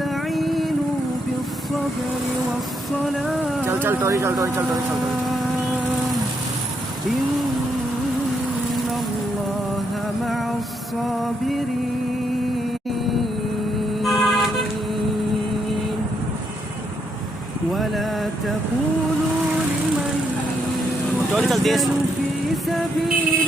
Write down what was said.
واستعينوا بالصبر والصلاة चल चल टोरी चल टोरी चल टोरी चल टोरी إن الله مع الصابرين ولا تقولوا لمن टोरी चल देश يقتل في سبيل